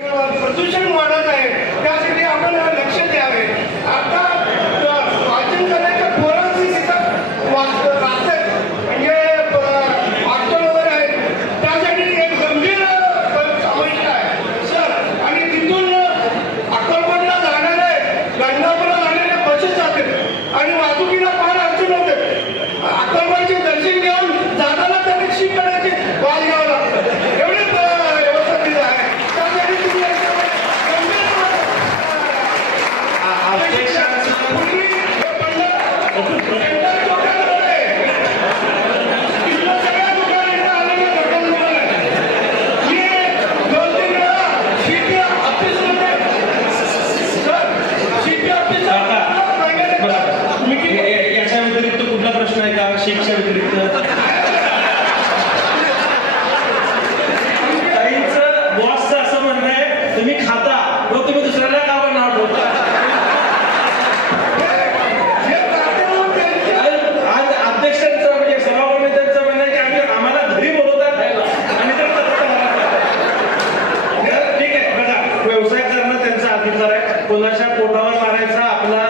प्रदूषण वाढत आहे, त्यासाठी आपण लक्ष द्यावे. आता वाचन करण्याच्या पोरांची तिथं राहतात, म्हणजे हॉस्टेल वगैरे आहेत, त्यासाठी एक गंभीर समस्या आहे सर. आणि तिथून अक्कलकोटला जाणारे, गाणगापूरला जाणारे बसेस जाते आणि वाहतुकीला फार अडचण होते. अक्कलकोटचे दर्शन घेऊन जाताना त्या रिक्षेकडे वाद घ्यावं लागतं. एवढी व्यवस्था तिथं आहे. त्यासाठी तुम्ही याच्या व्यतिरिक्त कुठला प्रश्न आहे का? शेकच्या व्यतिरिक्त काहींचं बॉसचं असं म्हणणं आहे, तुम्ही खाता मग तुम्ही दुसऱ्याला का पण नाव ठेवता? आज अध्यक्षांचं म्हणजे सभापतींचं म्हणणं आहे की आम्हाला घरी बोलवतात आणि ठीक आहे. बघा, व्यवसाय करणं त्यांचा अधिकार आहे. कोणाच्या पोटावर मारायचा आपला